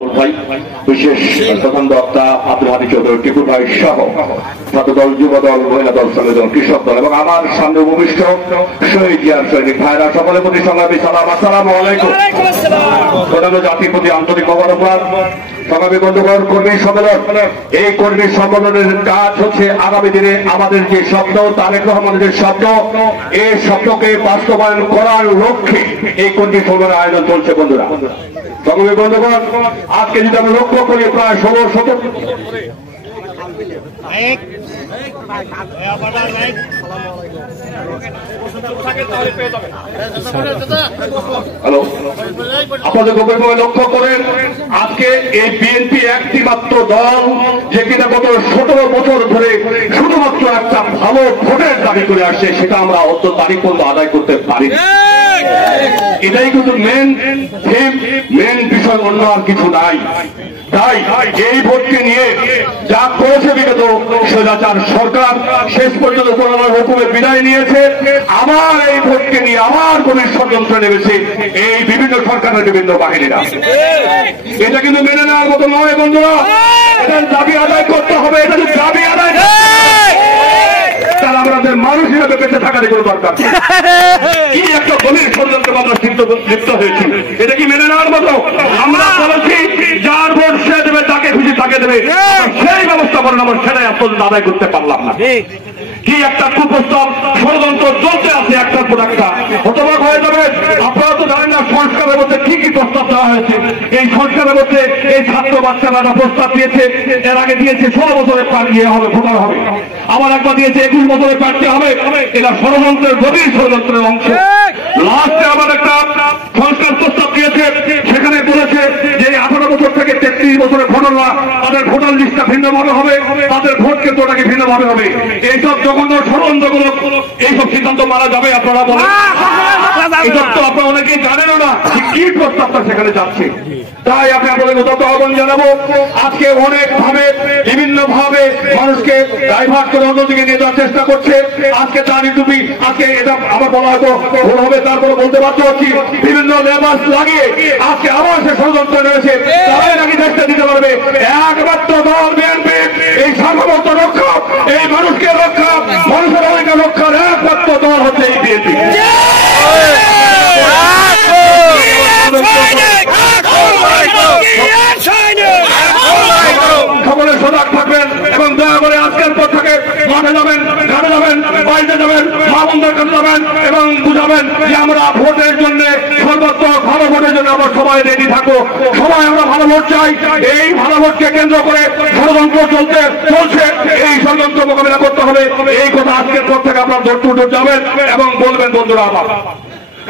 বিশেষ প্রধান বক্তা আব্দুল হাদী চৌধুরী টিপু ভাই সহ ছাত্রদল, যুবদল, মহিলা দল, শ্রমিক দল, কৃষক দল এবং আমার সামনে উপবিষ্ট শহীদ জিয়ার সৈনিক ভাইরা সকলের প্রতি সংগ্রামী সালাম। আসসালামু আলাইকুম। প্রধান জাতির প্রতি আন্তরিক মোবারকবাদ। সংগ্রামী বন্ধুগণ, কর্মী সম্মেলন, এই কর্মী সম্মেলনের কাজ হচ্ছে আগামী দিনে আমাদের যে স্বপ্ন, তারেক রহমানের যে স্বপ্ন, এই স্বপ্নকে বাস্তবায়ন করার লক্ষ্যে এই কর্মী সম্মেলনের আয়োজন চলছে। বন্ধুরা, সংগ্রামী বন্ধুগণ, আজকে যদি আমরা লক্ষ্য করি প্রায় 16-17 আপনাদের লক্ষ্য করেন, আজকে এই বিএনপি একটি মাত্র দল যে কিনা গত 17 বছর ধরে শুধুমাত্র একটা ভালো ভোটের দাবি করে আসছে, সেটা আমরা অত তারিখ পর্যন্ত আদায় করতে পারি। এটাই কিন্তু মেন বিষয়, অন্য আর কিছু নাই। তাই এই ভোটকে নিয়ে যা করেছে বিগত স্বৈরাচার সরকার, শেষ পর্যন্ত করোনার হুকুমে বিদায় নিয়েছে। আবার এই ভোটকে নিয়ে আবার কোন ষড়যন্ত্র নেমেছে এই বিভিন্ন সরকারের বিভিন্ন বাহিনীরা। এটা কিন্তু মেনে নেওয়ার মতো নয় বন্ধুরা, এটার দাবি আদায় করতে হবে। এটা যদি দাবি আদায় তাহলে আমাদের মানুষ হিসেবে বেঁচে থাকার কোনো দরকার কি একটা গভীর ষড়যন্ত্র আমরা লিপ্ত হয়েছি, এটা কি মেনে নেওয়ার মতো? আমরা বলেছি যার ভোট সে দেবে, তাকে খুশি তাকে দেবে, সেই ব্যবস্থা করেন, আমরা সেটাই আপনাদের আদায় করতে পারলাম না। কি একটা কুপ্রস্তাব ষড়যন্ত্র চলতে আছে, একটার পর একটা। হতবাক হয়ে যাবে। আপনারা তো জানেন না সংস্কারের মধ্যে কি কি প্রস্তাব দেওয়া হয়েছে। এই সংস্কারের মধ্যে এই ছাত্র বাচ্চারা প্রস্তাব দিয়েছে, এর আগে দিয়েছে 16 বছরের প্রার্থী হবে, ভোটার হবে, আবার একবার দিয়েছে 21 বছরের প্রার্থী হবে। এটা ষড়যন্ত্রের গভীর ষড়যন্ত্রের অংশ। লাস্টে আবার একটা সংস্কার প্রস্তাব দিয়েছে, সেখানে বলেছে যে 18 বছর থেকে 33 বছরের ভোটাররা, তাদের ভোটার লিস্টটা ভিন্নভাবে হবে, তাদের ভোট কেন্দ্রটাকে ভিন্নভাবে হবে। এইসব জঘন্য ষড়যন্ত্রমূলক এইসব সিদ্ধান্ত মারা যাবে? আপনারা বলেন। এইসব তো আপনারা অনেকেই জানেনও না কি প্রস্তাবটা সেখানে যাচ্ছে। তাই আমি আপনাদের উদাত্ত আহ্বান জানাবো, আজকে অনেক ভাবে বিভিন্ন ভাবে মানুষকে ডাইভার্ট করে অন্যদিকে নিয়ে যাওয়ার চেষ্টা করছে। আজকে দাঁড়িয়ে টুপি, আজকে এটা আবার বলা হয়তো ভুল হবে, তারপরে বলতে বাধ্য হচ্ছি, বিভিন্ন লেবাস লাগিয়ে আজকে আবার সে ষড়যন্ত্র রয়েছে। তারাই নাকি দেখতে দিতে পারবে একমাত্র দল বিএনপি। এই সার্বভৌমত্ব রক্ষা, এই মানুষকে রক্ষা, মানুষের অধিকার রক্ষার একমাত্র দল হচ্ছে এই বিএনপি। সকলে সজাগ থাকবেন এবং দয়া করে আজকের পর থেকে মাঠে যাবেন, ঘাটে যাবেন, বাড়িতে যাবেন, মা বোনদের কাছে যাবেন এবং বুঝাবেন যে আমরা ভোটের জন্য সর্বত্র ভালো ভোটের জন্য আমরা সবাই রেডি থাকবো। সবাই আমরা ভালো ভোট চাই। এই ভালো ভোটকে কেন্দ্র করে ষড়যন্ত্র চলছে, এই ষড়যন্ত্র মোকাবিলা করতে হবে। এই কথা আজকের পর থেকে আপনারা দৌড় যাবেন এবং বলবেন বন্ধুরা আমার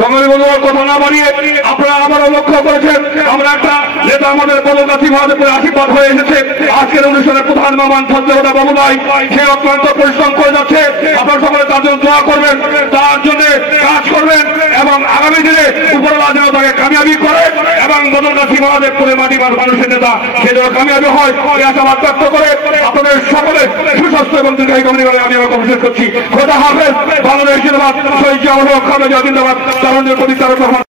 সংগ্রামী বন্ধুদের কথা না বাড়িয়ে আপনারা আমারও লক্ষ্য করেছেন, আমরা একটা নেতা আমাদের বলগাছি মহাদেব করে আশীর্বাদ হয়ে এসেছে। আজকের অনুষ্ঠানের প্রধান মেহমান ফজলেহুদা বাবু ভাই, সে অত্যন্ত পরিশ্রম করে যাচ্ছে। আপনারা সকলে তার জন্য দোয়া করবেন, তার জন্য কাজ করবেন এবং আগামী দিনে উপরওয়ালা যেন তাকে কামিয়াবি করে এবং বদলগাছি মহাদেব করে মাটিমার মানুষের নেতা সে যেন কামিয়াবি হয়, এই আশাবাদ ব্যক্ত করে আপনাদের সকলে সুস্বাস্থ্য এবং দীর্ঘায়ু কামনা করে আমি আমার বিশেষ করছি। খোদা হাফেজ। বাংলাদেশ জিন্দাবাদ। শহীদ জিয়া জিন্দাবাদ। তারুণ্যের প্রতি তারক রহমান।